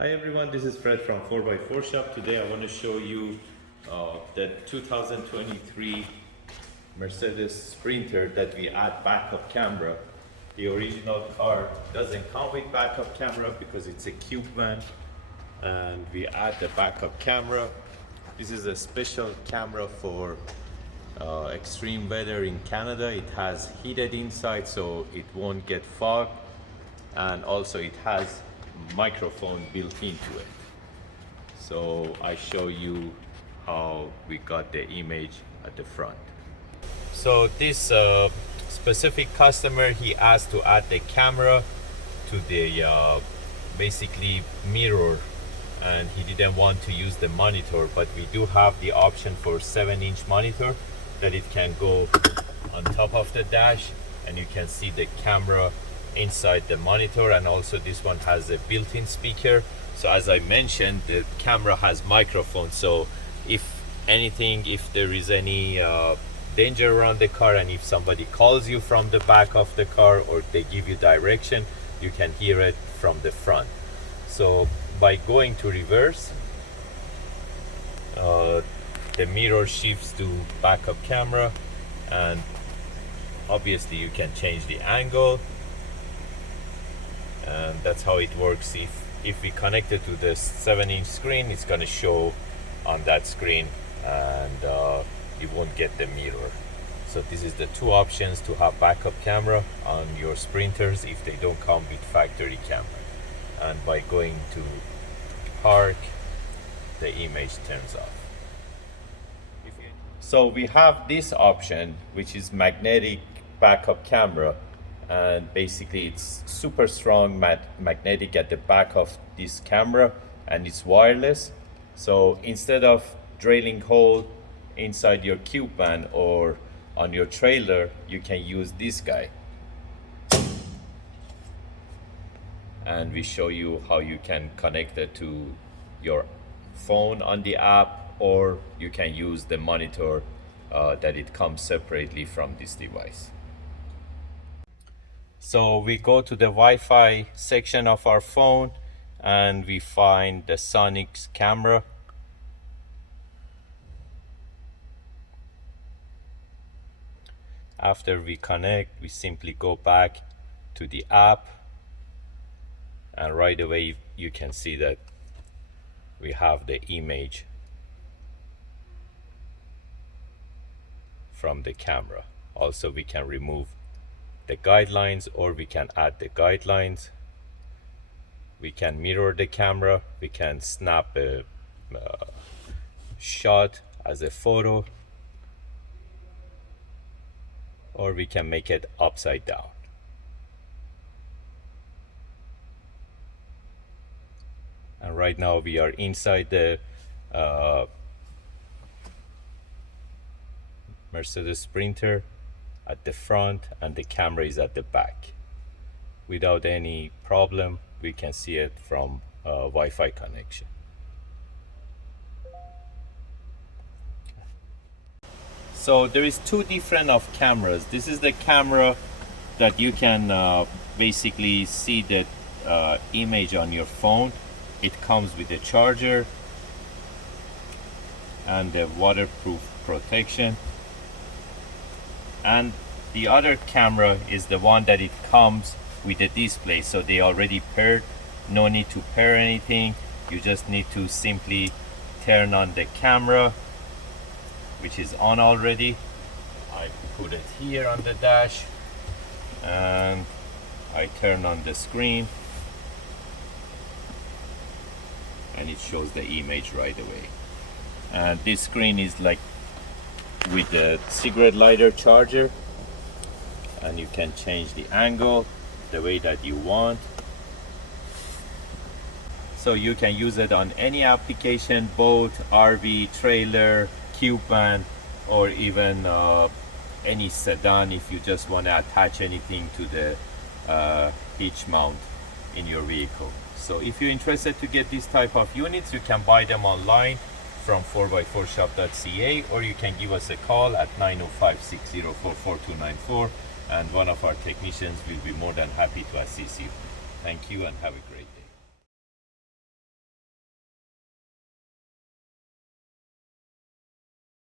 Hi everyone, this is Fred from 4x4 Shop. Today I want to show you the 2023 Mercedes Sprinter that we add backup camera. The original car doesn't come with backup camera because it's a cube van, and we add the backup camera. This is a special camera for extreme weather in Canada. It has heated inside so it won't get fog, and also it has microphone built into it. So I show you how we got the image at the front. So this specific customer, he asked to add the camera to the basically mirror, and he didn't want to use the monitor, but we do have the option for 7-inch monitor that it can go on top of the dash and you can see the camera inside the monitor. And also this one has a built-in speaker. So as I mentioned, the camera has microphone, so if anything, if there is any danger around the car, and if somebody calls you from the back of the car or they give you direction, you can hear it from the front. So by going to reverse, the mirror shifts to backup camera, and obviously you can change the angle, and that's how it works. If we connect it to the 7-inch screen, it's going to show on that screen, and you won't get the mirror. So this is the two options to have backup camera on your Sprinters if they don't come with factory camera. And by going to park, the image turns off. So we have this option, which is magnetic backup camera, and basically it's super strong magnetic at the back of this camera, and it's wireless. So instead of drilling hole inside your cube van or on your trailer, you can use this guy. And we show you how you can connect it to your phone on the app, or you can use the monitor that it comes separately from this device. So we go to the Wi-Fi section of our phone and we find the Sonix camera. After we connect, we simply go back to the app, and right away you can see that we have the image from the camera. Also, we can remove the guidelines or we can add the guidelines. We can mirror the camera, we can snap a shot as a photo, or we can make it upside down. And right now we are inside the Mercedes Sprinter at the front, and the camera is at the back. Without any problem, we can see it from Wi-Fi connection. So there is two different of cameras. This is the camera that you can basically see the image on your phone. It comes with a charger and the waterproof protection. And the other camera is the one that it comes with a display, so they already paired. No need to pair anything, you just need to simply turn on the camera, which is on already. I put it here on the dash and I turn on the screen and it shows the image right away. And this screen is like with the cigarette lighter charger, and you can change the angle the way that you want. So you can use it on any application, boat, RV, trailer, cube van, or even any sedan if you just want to attach anything to the hitch mount in your vehicle. So if you're interested to get this type of units, you can buy them online from 4x4shop.ca, or you can give us a call at 905-604-4294, and one of our technicians will be more than happy to assist you. Thank you and have a great day.